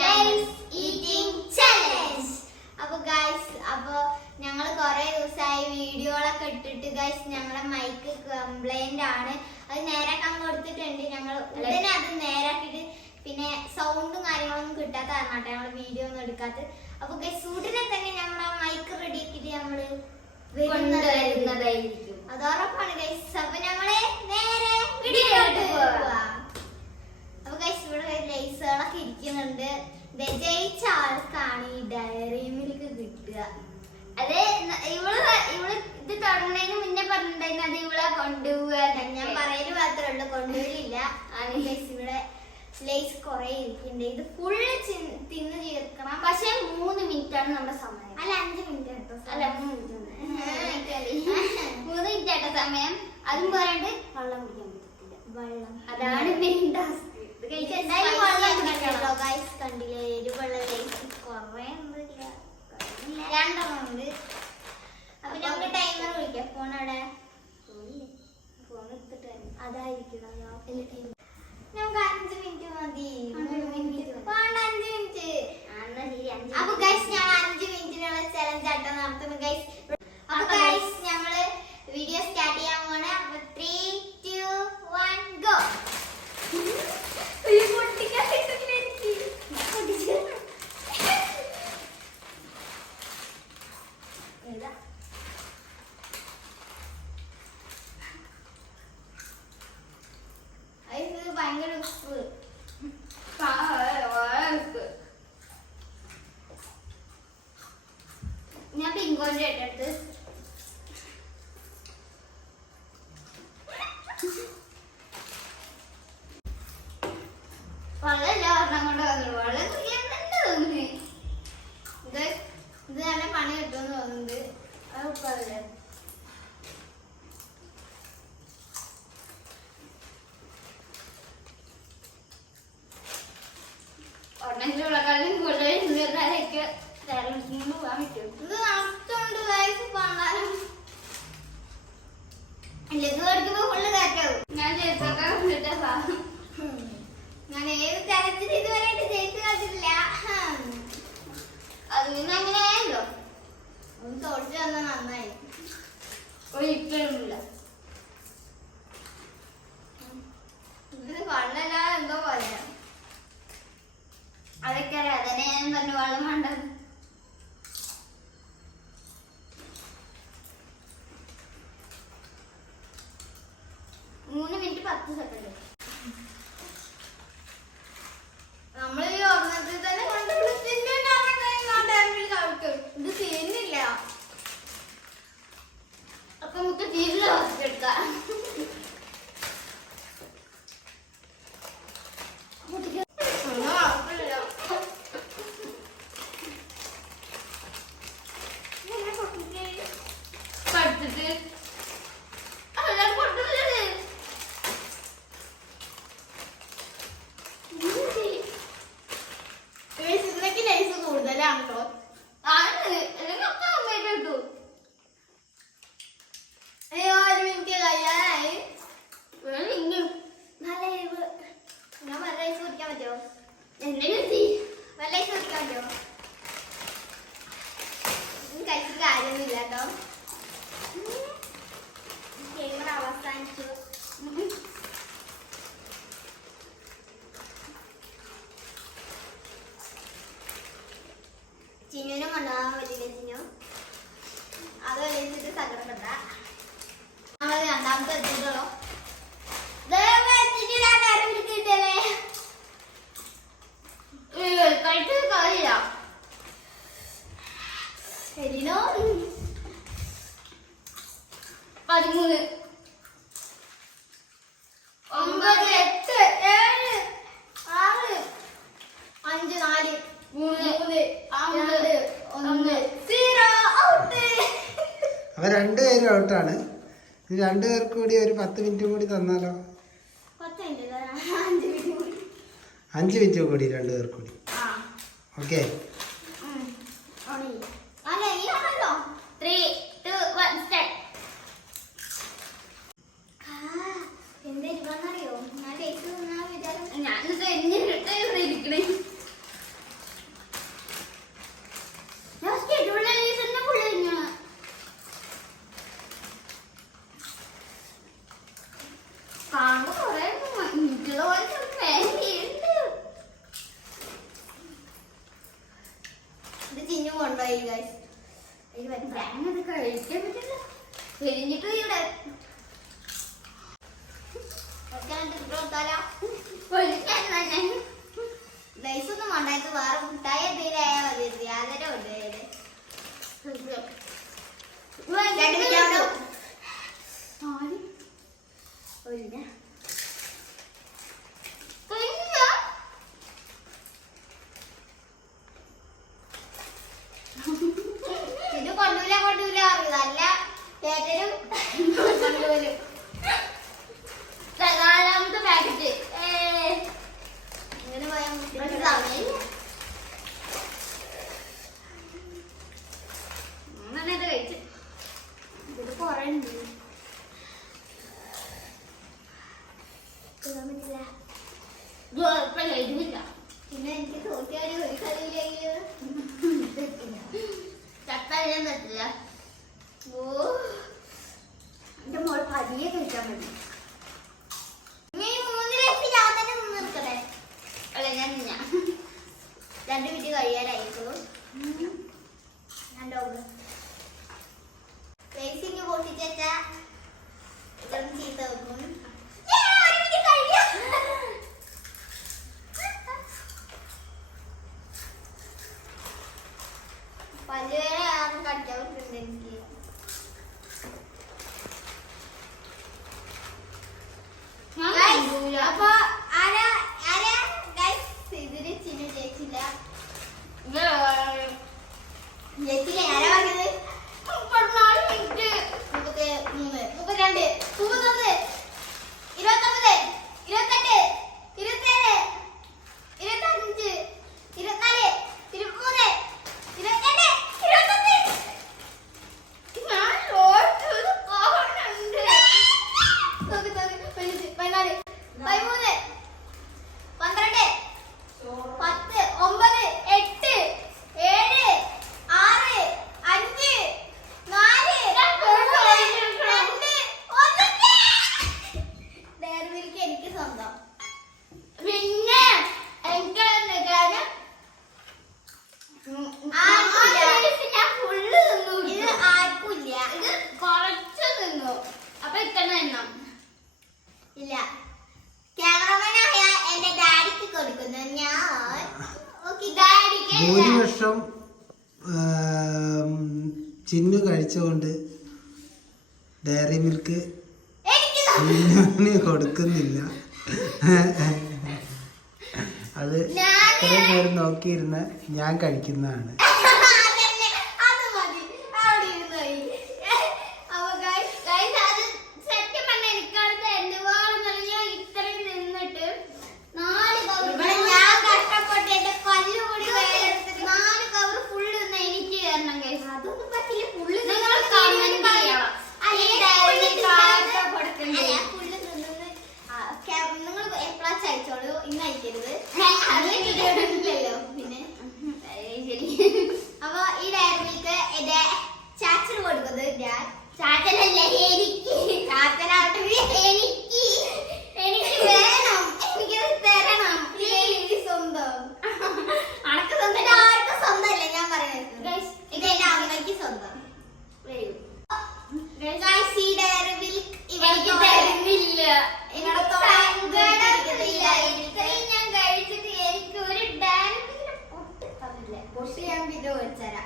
Nice eating challenge. അപ്പോൾ guys, അപ്പോൾ ഞങ്ങൾ കുറേ ദിവസമായി വീഡിയോകളൊക്കെ ഇട്ടിട്ട് ഗൈസ് ഞങ്ങളുടെ മൈക്ക് കംപ്ലൈന്റ് ആണ്. അത് നേരാക്കാൻ കൊടുത്തിട്ടുണ്ട്. ഞങ്ങൾ ഉടനെ അത് നേരാക്കിയിട്ട് പിന്നെ സൗണ്ടും കാര്യങ്ങളൊന്നും കിട്ടാത്ത കാരണമാട്ടെ ഞങ്ങൾ വീഡിയോ ഒന്നും എടുക്കാത്തത്. അപ്പോൾ ഗൈസ് ഉടനെ തന്നെ ഞങ്ങൾ ആ മൈക്ക് റെഡി ആക്കിയിട്ട് നമ്മൾ വരുന്നതായിരിക്കും. അത് ഉറപ്പാണ് ഗൈസ്. അപ്പോൾ ഞങ്ങൾ നേരെ വീഡിയോയിലോട്ട് പോവാം. അപ്പോൾ ഗൈസ് ഇവിടെ ലൈസുകളൊക്കെ ഇരിക്കുന്നുണ്ട്. ജയിച്ച ആൾക്കാണ് ഈ ഡയറി മിൽക്ക് കിട്ടുക. അതെ, ഇവള് ഇത് തുടങ്ങുന്നതിന് മുന്നേ പറഞ്ഞിട്ടുണ്ടായിരുന്നു അത് ഇവളെ കൊണ്ടുപോവുക. ഞാൻ പറയല് മാത്രമേ ഉള്ളൂ, കൊണ്ടുപോയില്ല. ഇവിടെ ലൈസ് കുറെ ഇരിക്കുന്നുണ്ട്. ഇത് ഫുള്ള് തിന്ന് ചേർക്കണം. പക്ഷെ 3 മിനിറ്റ് ആണ് നമ്മുടെ സമയം. അല്ല 5 മിനിറ്റ് കേട്ടോ. അല്ല 3 മിനിറ്റ് ആട്ടോ സമയം. അതും പറയാണ്ട് വെള്ളം കുടിക്കാൻ പറ്റത്തില്ല. വെള്ളം അതാണ് മെയിൻ ടാസ്ക്. കണ്ടില്ലേ, എരിവുള്ള ലൈസ് കുറെ ഒന്നുമില്ല, 2 ഉണ്ട്. അപ്പൊ നമുക്ക് ടൈമർ വിളിക്കാം. ഫോൺ അവിടെ ഫോൺ എടുത്തിട്ട് അതായിരിക്കണം. നമുക്ക് 5 മിനിറ്റ് മതി. 5 മിനിറ്റ്. അപ്പൊ ഗൈസ് ഞാൻ 5 മിനിറ്റിനുള്ള ചലഞ്ച് ആട്ടം നടത്തുന്നു ഗൈസ്. അപ്പൊ ഗൈസ് ഞങ്ങള് വീഡിയോ സ്റ്റാർട്ട് ചെയ്യാൻ പോണേ. അപ്പൊ 3, 2, 1 ഗോ. ഭയങ്കര ഉപ്പ്. ഞാൻ പിങ്കോന്റെ എടുത്ത് വെള്ളമില്ല പറഞ്ഞ കൊണ്ട് വന്നു. വെള്ളം കുടിക്കാൻ തന്നെ തോന്നുന്നു. ഇത് നല്ല പണി കിട്ടുമെന്ന് തോന്നുന്നുണ്ട്. അത് ഉപ്പല്ലേ. ഒന്നെങ്കിൽ ഉള്ളക്കാലം കൊണ്ടുപോയി പോകാൻ പറ്റും. ഇത് നടത്തുണ്ട് വയസ്സ് പണ്ടാലും. അല്ല, ഇത് പഠിക്കുമ്പോ ഫുള്ള് കാറ്റാവും. ഞാൻ ജയിച്ചൊക്കെ വന്നിട്ട് ഞാൻ ഏത് തരത്തിൽ ഇതുവരെയായിട്ട് ജയിച്ചു കളിച്ചിട്ടില്ല. അത് പിന്നെ അങ്ങനെ ആയല്ലോ. ഒന്ന് തോടിച്ചു വന്നാൽ നന്നായി. ഒരിക്കലുമില്ല. ഇത് വെള്ളമില്ലാതെ എന്തോ പോലെ. അതൊക്കെ അറിയാം. അതന്നെ ഞാൻ പറഞ്ഞു വെള്ളം വേണ്ടത്. മൂന്ന് മിനിറ്റ് 10 സെക്കൻഡ്. നമ്മൾ ഈ ഓർമ്മത്തിൽ തന്നെ കൊണ്ടുപിടിച്ചിട്ട് ഇത് ചെയ്യുന്നില്ല. അപ്പൊ നമുക്ക് തീരില്ല എടുക്കാം. ലൈസ് കൂടുതലാണ് കേട്ടോ. അയ്യോ 1 മിനിറ്റ് കഴിയാനായി. നല്ല എരിവ്. ഞാൻ വെള്ള ഐസ് കുടിക്കാൻ പറ്റുമോ? വെള്ള ഐസ് കുടിക്കാൻ പറ്റുമോ? കഴിച്ചിട്ട് കാര്യമൊന്നുമില്ല കേട്ടോ. ഇവിടെ അവസാനിച്ചു. ചിന്നുവിനും കൊണ്ടുപോകാൻ പറ്റില്ല. ചിന്നു അത് വലിച്ചിട്ട് സങ്കടപ്പെട്ട. നമ്മൾ രണ്ടാമത്തെ എത്തിയിട്ടുള്ളൂ. കഴിച്ചത് കാര്യമില്ല. ശരിനോ 13 9 8 7 6 5 4 3 2 1 0 ഔട്ട്. അവർ 2 പേരും ഔട്ടാണ്. ഈ 2 പേർക്ക് കൂടി ഒരു 10 മിനിറ്റ് കൂടി തന്നാലോ? 10 മിനിറ്റ് 5 മിനിറ്റ് കൂടി. 5 മിനിറ്റ് കൂടി 2 പേർക്ക് കൂടി. ഓക്കെ. അല്ല ഈ ആണല്ലോ. 3, 2, 1 സ്റ്റാർട്ട്. എന്താ ഇരിക്കണറിയോ? ഞാൻ ടേസ്റ്റ് വിചാരം ഞാൻ ഇരിക്കണേ. ഭാഗത്ത് വേറെ മുട്ടായി എന്തെങ്കിലും മതി യാതൊരു കൊണ്ടുപോയത് ഇത് കൊണ്ടൂല അറിയുന്നല്ല ചേട്ടനും കൊണ്ടുപോലും നാലാമത്തെ പാക്കറ്റ് ഇങ്ങനെ പോയാൽ സമയം അങ്ങനെ കഴിച്ചു ഇത് കുറെ ഉണ്ട് കഴിക്കുന്നില്ല. പിന്നെ എനിക്ക് തോറ്റിയാൽ ഒരു കളിയിലേക്ക് ചട്ടഴിയാൻ പറ്റില്ല. ഓ എന്റെ മോൾ പതിയെ കഴിക്കാൻ പറ്റും. നീ 3 ലക്ഷം ഞാൻ തന്നെ നിന്ന് നിൽക്കട്ടെ. അല്ല ഞാൻ 2 മിനിറ്റ് കഴിയാനായിരിക്കും. റേസിംഗ് പൊട്ടിച്ച ഇതൊന്നും ചീത്ത വെക്കും. പല്ലുവേദന കാരണം കടിക്കാൻ പറ്റുന്നുണ്ട് എനിക്ക്. അപ്പൊ ഇതിന് ചിന്ന ചേച്ചില്ല ചേച്ചില്ല ആരാ പറഞ്ഞത് 34 മിനിറ്റ് 33 32 31 29 28 27 25 24 23 22 21 ഞാൻ ഓർത്തത് കാണുന്നുണ്ട്. 14 13 12 10 9 8 7 6 5 4 ഡയറിമിൽക്ക് എനിക്ക് സ്വന്തം. പിന്നെ എനിക്ക് കാര്യം ഞാൻ ഫുള്ള് തിന്നു. ഇത് ആർക്കുമില്ല. ഇത് കുറച്ച് തിന്നു. അപ്പൊ ഇത്തന്നെ എണ്ണം ഇല്ല ക്യാമറമാനായ എന്റെ ഡാഡിക്ക് കൊടുക്കുന്നു ഞാൻ. ഓക്കെ ഡാഡിക്ക് ഭൂരിപക്ഷം ചിന്നു കഴിച്ചുകൊണ്ട് ഡയറി മിൽക്ക് എനിക്ക് ചിന്നുവിന് കൊടുക്കുന്നില്ല. അത് ഇത്രയും പേര് നോക്കിയിരുന്ന് ഞാൻ കഴിക്കുന്നതാണ്. അതന്നെ, അത് മതി. അവിടെ ഇരുന്ന് പോയി. അപ്പൊ guys, അത് സത്യം പറഞ്ഞ എനിക്കടുത്ത് എന്തുവാണെന്നറിഞ്ഞോ ഇത്രയും നിന്നിട്ട് 4 കവർ ഇവിടെ ഞാൻ കഷ്ടപ്പെട്ട് എന്റെ പല്ല് കൂടി വേദനിച്ചിട്ട് 4 കവർ ഫുള്ള് തിന്ന എനിക്ക് തരണം guys. അതൊന്നും പറ്റില്ല. ഫുള്ള് നിങ്ങൾ comment ചെയ്യണം. ഈ diary milk ആർക്കാ കൊടുക്കണ്ടേ? നിങ്ങൾ എപ്പോഴാ ചയച്ചോളൂ, ഇന്ന് അയക്കരുത്. അത് ഇല്ലല്ലോ പിന്നെ. ശരി. അപ്പൊ ഈ ഡയറി മിൽക്ക് എന്റെ ചാച്ചന് കൊടുക്കുന്നത് ഞാൻ. ചാച്ചനല്ല എനിക്ക്. ചാച്ചനാവട്ടെ എനിക്ക് എനിക്ക് വേണം. എനിക്കത് തരണം. എനിക്ക് സ്വന്തം. അനക്ക് തന്നെ ഇത് ആർക്കും സ്വന്തമല്ല ഞാൻ പറയുന്നത്. Guys, ഇത് എന്റെ അമ്മയ്ക്ക് സ്വന്തം. വരൂ. Guys, ഈ ഡയറി മിൽക്ക് എനിക്ക് തരുന്നില്ല. ഇവിടെ സങ്കടമില്ല. ഇത്രയും ഞാൻ കഴിച്ചിട്ട് എനിക്ക് ഒരു ഡാൻസിന്റെ പൊട്ട് തന്നില്ല. പൊട്ടി ഞാൻ പിന്നെ മേടിച്ചുതരാം.